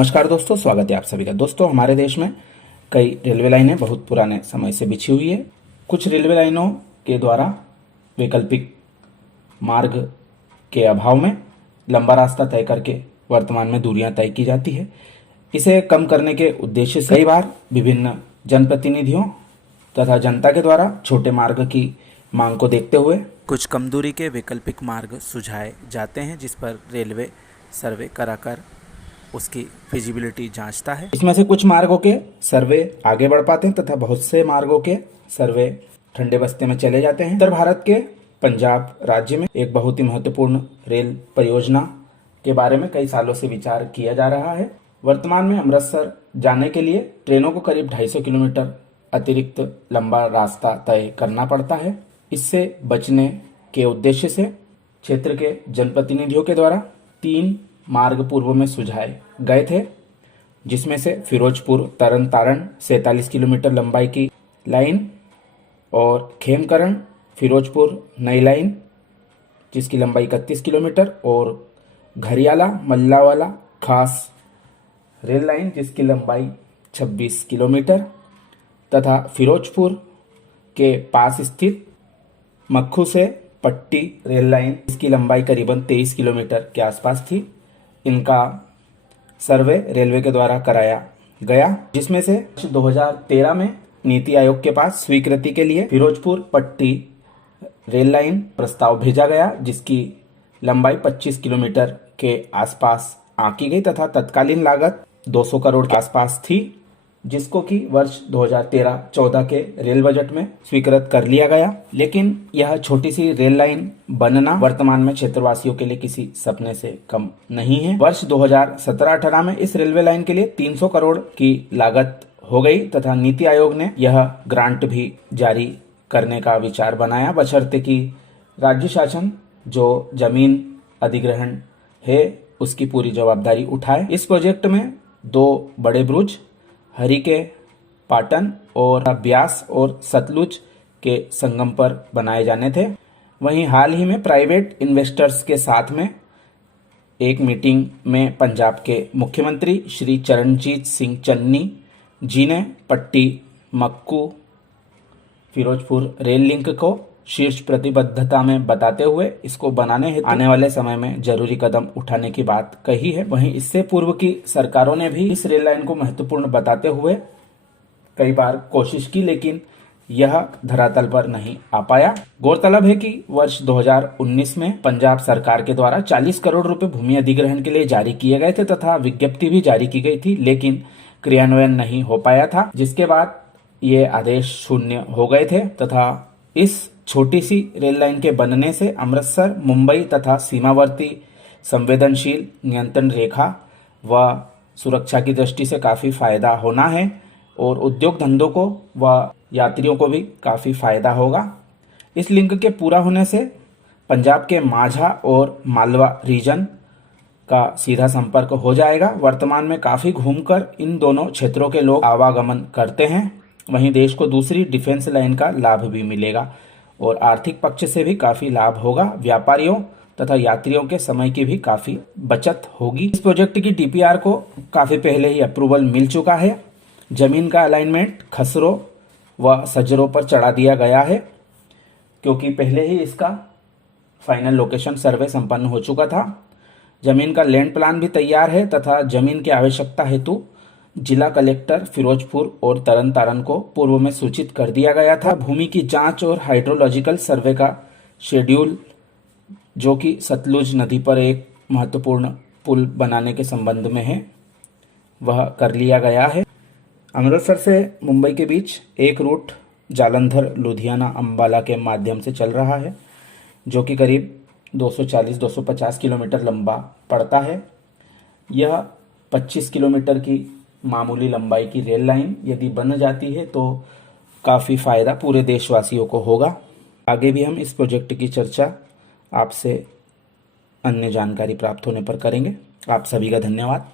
नमस्कार दोस्तों, स्वागत है आप सभी का। दोस्तों, हमारे देश में कई रेलवे लाइनें बहुत पुराने समय से बिछी हुई है। कुछ रेलवे लाइनों के द्वारा वैकल्पिक मार्ग के अभाव में लंबा रास्ता तय करके वर्तमान में दूरियां तय की जाती है। इसे कम करने के उद्देश्य से कई बार विभिन्न जनप्रतिनिधियों तथा जनता के द्वारा छोटे मार्ग की मांग को देखते हुए कुछ कम दूरी के वैकल्पिक मार्ग सुझाए जाते हैं, जिस पर रेलवे सर्वे कराकर उसकी फिजिबिलिटी जांचता है। इसमें से कुछ मार्गों के सर्वे आगे बढ़ पाते हैं तथा बहुत से मार्गों के सर्वे ठंडे बस्ते में चले जाते हैं। उत्तर भारत के पंजाब राज्य में एक बहुत ही महत्वपूर्ण रेल परियोजना के बारे में कई सालों से विचार किया जा रहा है। वर्तमान में अमृतसर जाने के लिए ट्रेनों को करीब 250 किलोमीटर अतिरिक्त लंबा रास्ता तय करना पड़ता है। इससे बचने के उद्देश्य से क्षेत्र के जनप्रतिनिधियों के द्वारा 3 मार्ग पूर्व में सुझाए गए थे, जिसमें से फिरोजपुर तरन तारण 47 किलोमीटर लंबाई की लाइन और खेमकरण फिरोजपुर नई लाइन जिसकी लंबाई 31 किलोमीटर और घरियाला मल्लावाला खास रेल लाइन जिसकी लंबाई 26 किलोमीटर तथा फिरोजपुर के पास स्थित मक्खू से पट्टी रेल लाइन जिसकी लंबाई करीबन 23 किलोमीटर के आसपास थी। इनका सर्वे रेलवे के द्वारा कराया गया, जिसमें से 2013 में नीति आयोग के पास स्वीकृति के लिए फिरोजपुर पट्टी रेल लाइन प्रस्ताव भेजा गया, जिसकी लंबाई 25 किलोमीटर के आसपास आंकी गई तथा तत्कालीन लागत 200 करोड़ के आसपास थी, जिसको कि वर्ष 2013-14 के रेल बजट में स्वीकृत कर लिया गया। लेकिन यह छोटी सी रेल लाइन बनना वर्तमान में क्षेत्रवासियों के लिए किसी सपने से कम नहीं है। वर्ष 2017-18 में इस रेलवे लाइन के लिए 300 करोड़ की लागत हो गई तथा नीति आयोग ने यह ग्रांट भी जारी करने का विचार बनाया, बशर्ते कि राज्य शासन जो जमीन अधिग्रहण है उसकी पूरी जवाबदारी उठाए। इस प्रोजेक्ट में 2 बड़े ब्रिज हरिके पाटन और ब्यास और सतलुज के संगम पर बनाए जाने थे। वहीं हाल ही में प्राइवेट इन्वेस्टर्स के साथ में एक मीटिंग में पंजाब के मुख्यमंत्री श्री चरणजीत सिंह चन्नी जी ने पट्टी मक्कू फिरोजपुर रेल लिंक को शीर्ष प्रतिबद्धता में बताते हुए इसको बनाने हेतु आने वाले समय में जरूरी कदम उठाने की बात कही है। वहीं इससे पूर्व की सरकारों ने भी इस रेल लाइन को महत्वपूर्ण बताते हुए कई बार कोशिश की, लेकिन यह धरातल पर नहीं आ पाया। गौरतलब है कि वर्ष 2019 में पंजाब सरकार के द्वारा 40 करोड़ रुपए भूमि अधिग्रहण के लिए जारी किए गए थे तथा विज्ञप्ति भी जारी की गई थी, लेकिन क्रियान्वयन नहीं हो पाया था, जिसके बाद ये आदेश शून्य हो गए थे तथा इस छोटी सी रेल लाइन के बनने से अमृतसर, मुंबई तथा सीमावर्ती संवेदनशील नियंत्रण रेखा व सुरक्षा की दृष्टि से काफ़ी फायदा होना है और उद्योग धंधों को व यात्रियों को भी काफ़ी फायदा होगा। इस लिंक के पूरा होने से पंजाब के माझा और मालवा रीजन का सीधा संपर्क हो जाएगा। वर्तमान में काफ़ी घूमकर इन दोनों क्षेत्रों के लोग आवागमन करते हैं। वहीं देश को दूसरी डिफेंस लाइन का लाभ भी मिलेगा और आर्थिक पक्ष से भी काफ़ी लाभ होगा। व्यापारियों तथा यात्रियों के समय की भी काफ़ी बचत होगी। इस प्रोजेक्ट की डीपीआर को काफ़ी पहले ही अप्रूवल मिल चुका है। जमीन का अलाइनमेंट खसरों व सजरों पर चढ़ा दिया गया है, क्योंकि पहले ही इसका फाइनल लोकेशन सर्वे संपन्न हो चुका था। जमीन का लैंड प्लान भी तैयार है तथा जमीन की आवश्यकता हेतु जिला कलेक्टर फिरोजपुर और तरन तारण को पूर्व में सूचित कर दिया गया था। भूमि की जांच और हाइड्रोलॉजिकल सर्वे का शेड्यूल, जो कि सतलुज नदी पर एक महत्वपूर्ण पुल बनाने के संबंध में है, वह कर लिया गया है। अमृतसर से मुंबई के बीच एक रूट जालंधर लुधियाना अंबाला के माध्यम से चल रहा है, जो कि करीब 240-250 किलोमीटर लंबा पड़ता है। यह 25 किलोमीटर की मामूली लंबाई की रेल लाइन यदि बन जाती है तो काफ़ी फ़ायदा पूरे देशवासियों को होगा। आगे भी हम इस प्रोजेक्ट की चर्चा आपसे अन्य जानकारी प्राप्त होने पर करेंगे। आप सभी का धन्यवाद।